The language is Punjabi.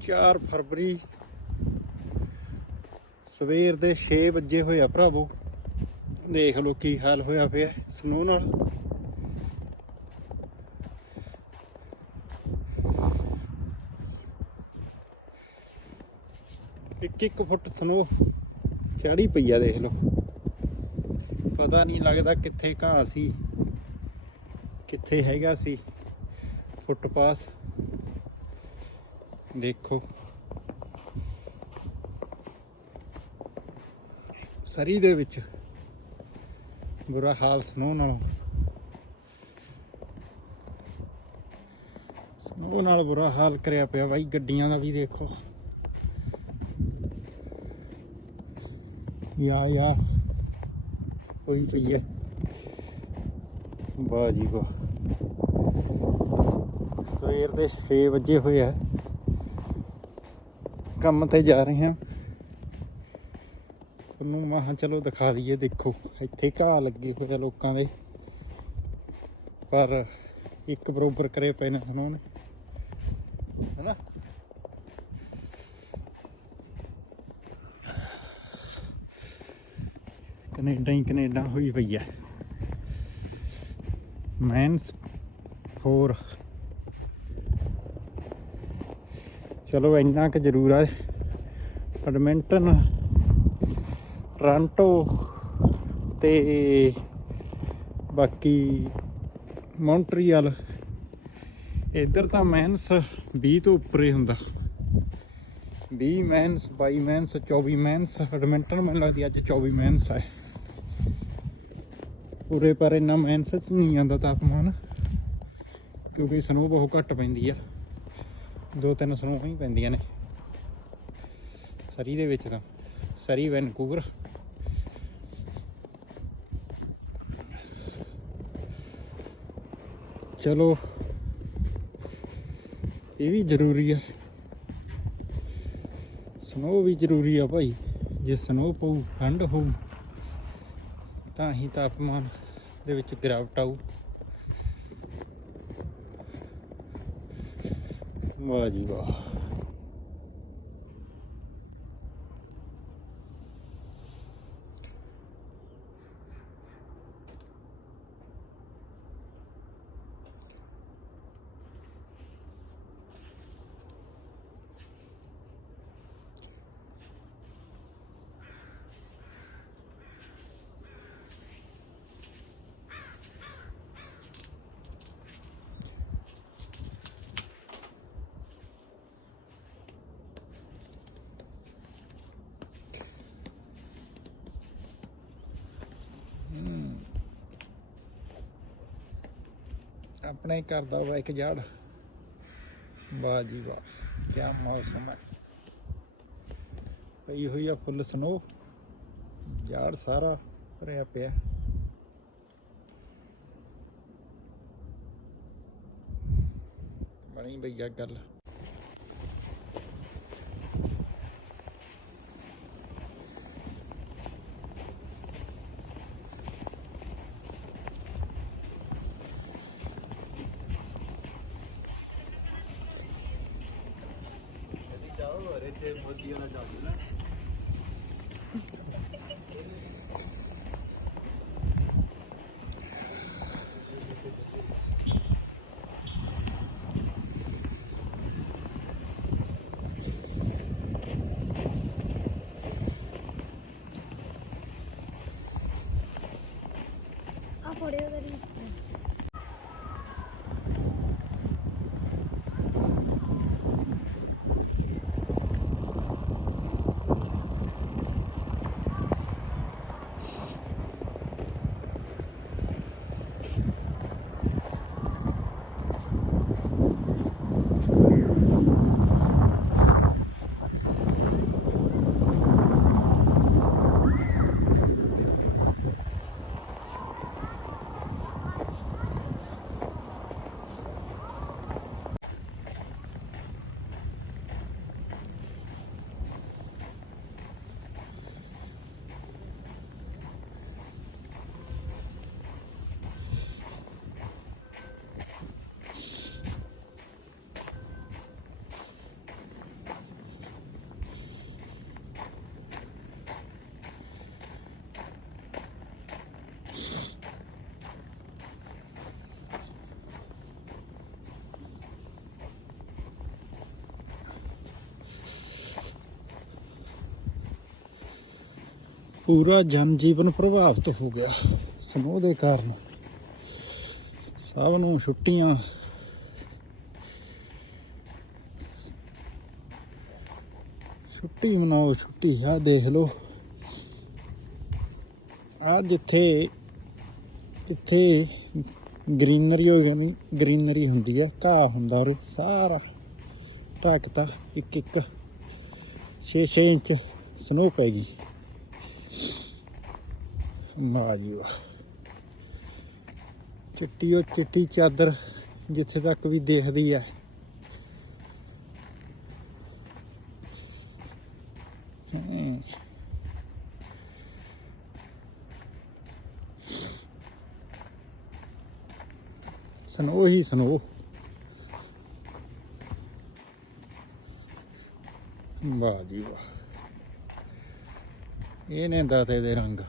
4 ਫਰਵਰੀ, ਸਵੇਰ ਦੇ 6 ਵਜੇ ਹੋਇਆ ਭਰਾਵੋ। ਦੇਖ ਲਓ ਕੀ ਹਾਲ ਹੋਇਆ ਪਿਆ ਸਨੋ ਨਾਲ। ਇੱਕ ਇੱਕ ਫੁੱਟ ਸਨੋ ਚੜੀ ਪਈ ਆ, ਦੇਖ ਲਓ। ਪਤਾ ਨਹੀਂ ਲੱਗਦਾ ਕਿੱਥੇ ਘਾਹ ਸੀ, ਕਿੱਥੇ ਹੈਗਾ ਸੀ। ਫੁੱਟ ਪਾਸ ਦੇਖੋ। ਸਰੀ ਦੇ ਵਿੱਚ ਬੁਰਾ ਹਾਲ ਸਨੋ ਨਾਲ। ਸਨੋ ਨਾਲ ਬੁਰਾ ਹਾਲ ਕਰਿਆ ਪਿਆ ਬਾਈ, ਗੱਡੀਆਂ ਦਾ ਵੀ ਦੇਖੋ। ਯਾ ਯਾ। ਕੋਈ ਪਈ ਹੈ ਵਾਹ ਜੀ ਵਾਹ। ਸਵੇਰ ਦੇ 6 ਵਜੇ ਹੋਏ ਆ। ਕੰਮ ਤੇ ਜਾ ਰਹੇ ਹਾਂ। ਤੁਹਾਨੂੰ ਮਹਾਂ ਚਲੋ ਦਿਖਾ ਦਈਏ, ਦੇਖੋ, ਇੱਥੇ ਘਾਹ ਲੱਗੇ ਹੋਏ ਆ ਲੋਕਾਂ ਦੇ। ਪਰ ਇੱਕ ਬਰੋਬਰ ਕਰੇ ਪਏ ਨੇ ਸੁਣੋ ਨੇ ਹੈਨਾ? ਕੈਨੇਡਾ ਹੀ ਕੈਨੇਡਾ ਹੋਈ ਪਈ ਹੈ ਮੈਨਸ ਫੋਰ ਚਲੋ ਇੰਨਾ ਕੁ ਜ਼ਰੂਰ ਆ। ਐਡਮਿੰਟਨ, ਟ੍ਰਾਂਟੋ ਤੇ ਬਾਕੀ ਮੌਂਟਰੀਅਲ ਇੱਧਰ ਤਾਂ ਮੈਨਸ 20 ਤੋਂ ਉੱਪਰ ਹੀ ਹੁੰਦਾ। 20 ਮੈਨਸ 22 ਮੈਨਸ 24 ਮੈਨਸ। ਐਡਮਿੰਟਨ ਮੈਨੂੰ ਲੱਗਦੀ ਅੱਜ 24 ਮੈਨਸ ਹੈ ਉਰੇ ਪਰ ਇੰਨਾ ਮੈਨਸ ਚ ਨਹੀਂ ਆਉਂਦਾ ਤਾਪਮਾਨ, ਕਿਉਂਕਿ ਸਨੋ ਬਹੁਤ ਘੱਟ ਪੈਂਦੀ ਆ। ਦੋ ਤਿੰਨ ਸਨੋ ਹੀ ਪੈਂਦੀਆਂ ਨੇ। ਸਰੀ ਦੇ ਵਿੱਚ ਤਾਂ। Surrey, Vancouver. ਚਲੋ, ਇਹ ਵੀ ਜ਼ਰੂਰੀ ਆ। ਸਨੋ ਵੀ ਜ਼ਰੂਰੀ ਆ ਭਾਈ। ਜੇ ਸਨੋ ਪਊ, ਠੰਡ ਹੋਊ, ਤਾਂ ਹੀ ਤਾਪਮਾਨ ਦੇ ਵਿੱਚ ਗਿਰਾਵਟ ਆਊ। ਵਾਹ ਜੀ ਵਾਹ ਆਪਣੇ ਘਰ ਦਾ ਵਾ ਇੱਕ ਜੜ। ਵਾਹ ਜੀ ਵਾਹ ਕੀ ਮੌਸਮ ਹੈ। ਪਈ ਹੋਈ ਆ ਫੁੱਲ ਸਨੋ ਜੜ ਸਾਰਾ ਭਰਿਆ ਪਿਆ। ਬਣੀ ਬਈਆ ਗੱਲ। ਆ ਪੂਰਾ ਜਨ ਜੀਵਨ ਪ੍ਰਭਾਵਿਤ ਹੋ ਗਿਆ ਸਨੋ ਦੇ ਕਾਰਨ। ਸਭ ਨੂੰ ਛੁੱਟੀਆਂ। ਛੁੱਟੀ ਮਨਾਓ, ਛੁੱਟੀ। ਆ ਦੇਖ ਲਓ। ਆ ਜਿੱਥੇ ਇੱਥੇ ਗ੍ਰੀਨਰੀ ਹੋ ਗਈ, ਗ੍ਰੀਨਰੀ ਹੁੰਦੀ ਆ, ਘਾਹ ਹੁੰਦਾ ਉਰੇ, ਸਾਰਾ ਢੱਕਤਾ ਇੱਕ ਇੱਕ 6-6 ਇੰਚ ਸਨੋ ਪੈ ਗਈ। ਵਾਹ ਜੀ ਵਾਹ। ਚਿੱਟੀ ਉਹ ਚਿੱਟੀ ਚਾਦਰ ਜਿੱਥੇ ਤੱਕ ਵੀ ਦੇਖਦੀ ਹੈ। ਸਨੋ ਹੀ ਸਨੋ ਵਾਹ ਜੀ ਵਾਹ। ਇਹ ਨੇ ਦਾਤੇ ਦੇ ਰੰਗ।